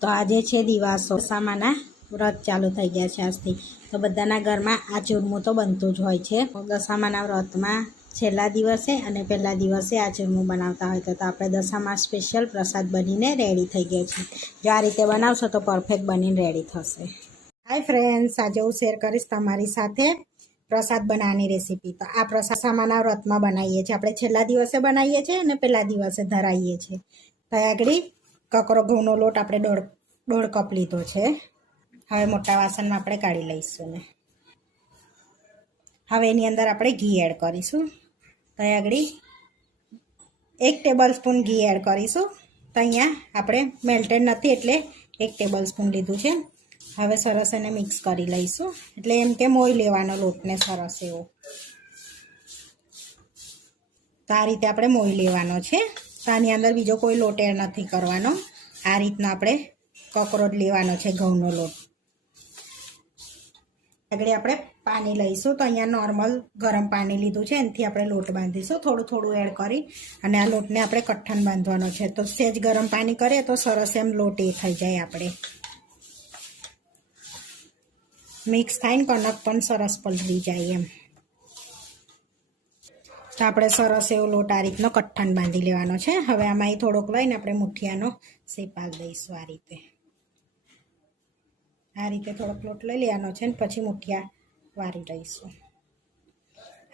તો આજે છે દિવાસો દશામાના વ્રત ચાલુ થઈ ગયા છે આજથી. તો બધાના ઘરમાં આ ચૂરમું તો બનતું જ હોય છે. દશામાના વ્રતમાં છેલ્લા દિવસે અને પહેલા દિવસે આ ચૂરમું બનાવતા હોય તો આપણે દશામાં સ્પેશિયલ પ્રસાદ બનીને રેડી થઈ ગયો છે. જો આ રીતે બનાવશો તો પરફેક્ટ બનીને રેડી થશે. હાય ફ્રેન્ડ્સ, આજે હું શેર કરીશ તમારી સાથે પ્રસાદ બનાવવાની રેસીપી. તો આ પ્રસાદ દશામાના વ્રતમાં બનાવીએ છીએ. આપણે છેલ્લા દિવસે બનાવીએ છીએ અને પહેલા દિવસે ધરાવીએ છીએ. તો આગળ કકરો ઘઉંનો લોટ આપણે દોઢ કપ લીધો છે. હવે મોટા વાસણમાં આપણે કાઢી લઈશું ને હવે એની અંદર આપણે ઘી એડ કરીશું. તો આગળ 1 ટેબલ સ્પૂન ઘી એડ કરીશું. તો અહીંયા આપણે મેલ્ટેડ નથી એટલે 1 ટેબલ સ્પૂન લીધું છે. હવે સરસ એને મિક્સ કરી લઈશું. એટલે એમ કે મોઈ લેવાનો લોટને સરસ એવો. તો આ રીતે આપણે મોઈ લેવાનો છે. તો આની અંદર બીજો કોઈ લોટ એડ નથી કરવાનો. આ રીતનો આપણે કકરો જ લેવાનો છે ઘઉંનો લોટ. આગળ આપણે પાણી લઈશું. તો અહીંયા નોર્મલ ગરમ પાણી લીધું છે, એનાથી આપણે લોટ બાંધીશું. થોડું થોડું એડ કરી અને આ લોટને આપણે કઠણ બાંધવાનો છે. તો સહેજ ગરમ પાણી કરીએ તો સરસ એમ લોટ એ થઈ જાય. આપણે મિક્સ થાય કણક પણ સરસ પલળી જાય એમ. તો આપણે સરસ એવો લોટ આ રીતનો કઠણ બાંધી લેવાનો છે. હવે આમાં થોડોક લઈને આપણે મુઠિયાનો શેપ આપી દઈશું. આ રીતે થોડોક લોટ લઈ લેવાનો છે ને પછી મુઠિયા વારી લઈશું.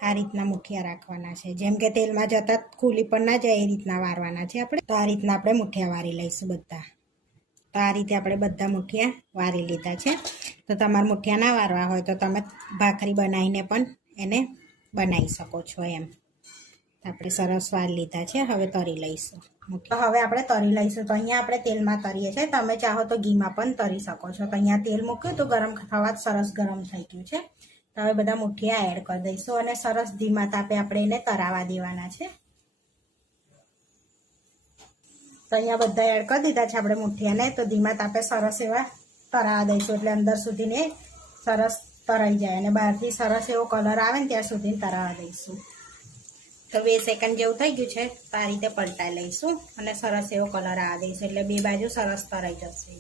આ રીતના મુઠિયા રાખવાના છે. જેમ કે તેલમાં જતા ખુલી પણ ના જાય એ રીતના વારવાના છે આપણે. તો આ રીતના આપણે મુઠિયા વારી લઈશું બધા. તો આ રીતે આપણે બધા મુઠિયા વારી લીધા છે. તો તમારે મુઠિયા ના વારવા હોય તો તમે ભાખરી બનાવીને પણ એને બનાવી શકો છો એમ. આપણે સરસ વાર લીધા છે. હવે તરી લઈશું. હવે આપણે તરી લઈશું. તો અહીંયા આપણે તેલમાં તરીએ છીએ. તમે ચાહો તો ઘીમાં પણ તરી શકો છો. તો અહીંયા તેલ મૂક્યું તો ગરમ થવા જ સરસ ગરમ થઈ ગયું છે. તો હવે બધા મુઠિયા એડ કરી દઈશું અને સરસ ધીમા તાપે આપણે એને તરાવા દેવાના છે. તો અહીંયા બધા એડ કરી દીધા છે આપણે મુઠિયાને. તો ધીમા તાપે સરસ એવા તરાવા દઈશું. એટલે અંદર સુધીને સરસ તરાઈ જાય અને બહારથી સરસ એવો કલર આવે ને ત્યાં સુધી તરાવા દઈશું. તો 2 સેકન્ડ જેવું થઈ ગયું છે. તો આ રીતે પલટાઈ લઈશું અને સરસ એવો કલર આવવા દઈશું. એટલે બે બાજુ સરસ તરાઈ જશે.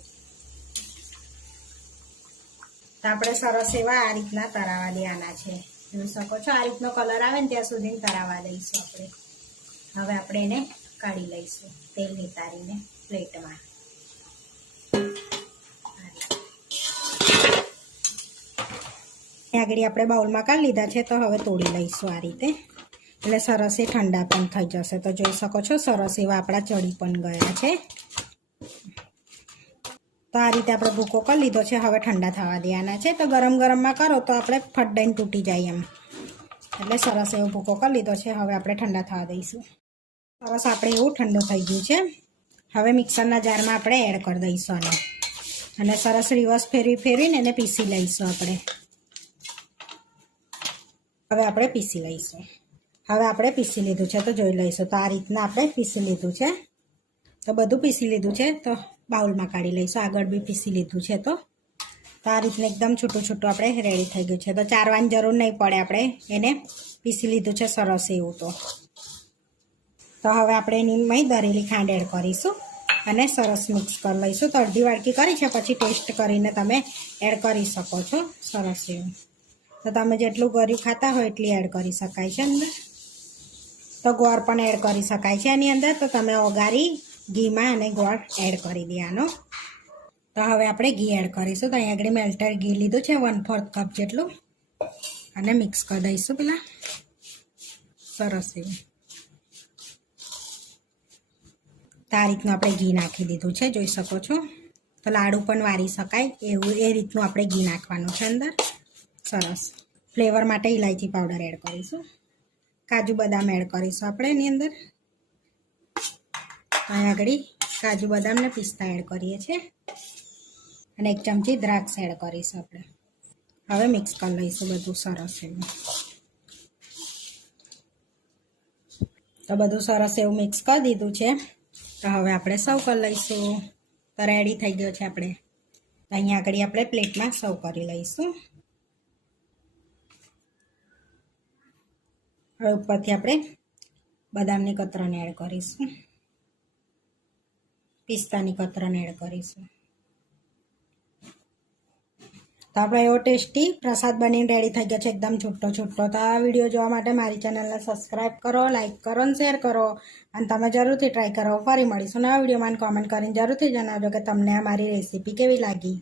તો આપણે સરસ એવા આ રીતના તરાવા દેવાના છે. જોઈ શકો છો આ રીતનો કલર આવે ને ત્યાં સુધી તરાવા દઈશું આપણે. હવે આપણે એને કાઢી લઈશું તેલ નિતારીને પ્લેટમાં. આગળ આપણે બાઉલમાં કાઢી લીધા છે. તો હવે તોડી લઈશું આ રીતે. એટલે સરસ એ ઠંડા પણ થઈ જશે. તો જોઈ શકો છો સરસ એવા આપણા ચડી પણ ગયા છે. તો આ રીતે આપણે ભૂકો કરી લીધો છે. હવે ઠંડા થવા દેવાના છે. તો ગરમ ગરમમાં કરો તો આપણે ફટ દઈને તૂટી જાય એમ. એટલે સરસ એવો ભૂકો કરી લીધો છે. હવે આપણે ઠંડા થવા દઈશું. સરસ આપણે એવું ઠંડુ થઈ ગયું છે. હવે મિક્સરના જારમાં આપણે એડ કરી દઈશું આને અને સરસ રિવર્સ ફેરવીને એને પીસી લઈશું આપણે. હવે આપણે પીસી લઈશું. હવે આપણે પીસી લીધું છે. તો જોઈ લઈશું. તો આ રીતના આપણે પીસી લીધું છે. તો બધું પીસી લીધું છે. તો બાઉલમાં કાઢી લઈશું. આગળ બી પીસી લીધું છે. તો આ રીતના એકદમ છૂટું છૂટું આપણે રેડી થઈ ગયું છે. તો ચારવાની જરૂર નહીં પડે. આપણે એને પીસી લીધું છે સરસ એવું. તો હવે આપણે એની દરેલી ખાંડ એડ કરીશું અને સરસ મિક્સ કરી લઈશું. તો અડધી વાડકી કરી છે. પછી ટેસ્ટ કરીને તમે એડ કરી શકો છો સરસ એવું. તો તમે જેટલું ગળ્યું ખાતા હોય એટલી એડ કરી શકાય છે અંદર. તો ગોળ પણ એડ કરી શકાય છે એની અંદર. તો તમે ઓગાળી ઘીમાં અને ગોળ એડ કરી દેવાનો. તો હવે આપણે ઘી એડ કરીશું. તો અહીંયા આગળ મેલ્ટેડ ઘી લીધું છે 1/4 કપ જેટલું અને મિક્સ કરી દઈશું પેલા સરસ એવું. તો આ રીતનું આપણે ઘી નાખી દીધું છે. જોઈ શકો છો. તો લાડુ પણ વારી શકાય એવું એ રીતનું આપણે ઘી નાખવાનું છે અંદર. સરસ ફ્લેવર માટે ઇલાયચી પાવડર એડ કરીશું. કાજુ બદામ એડ કરીશું આપણે એની અંદર. અહીં આગળ કાજુ બદામ ને પિસ્તા એડ કરીએ છીએ અને 1 ચમચી દ્રાક્ષ એડ કરીશું આપણે. હવે મિક્સ કરી લઈશું બધું સરસ એવું. તો બધું સરસ એવું મિક્સ કરી દીધું છે. તો હવે આપણે સર્વ કરી લઈશું. તો રેડી થઈ ગયો છે આપણે. અહીંયા આગળ આપણે પ્લેટમાં સર્વ કરી લઈશું. હવે ઉપરથી આપણે બદામની કતરણ એડ કરીશું. પિસ્તાની કતરણ એડ કરીશું. તો આપણે એવો ટેસ્ટી પ્રસાદ બનીને રેડી થઈ ગયો છે, એકદમ છૂટો છૂટો. તો આ વિડીયો જોવા માટે મારી ચેનલને સબસ્ક્રાઈબ કરો, લાઇક કરો અને શેર કરો, અને તમે જરૂરથી ટ્રાય કરો. ફરી મળીશું નવા વિડીયોમાં. કોમેન્ટ કરીને જરૂરથી જણાવજો કે તમને આ મારી રેસીપી કેવી લાગી.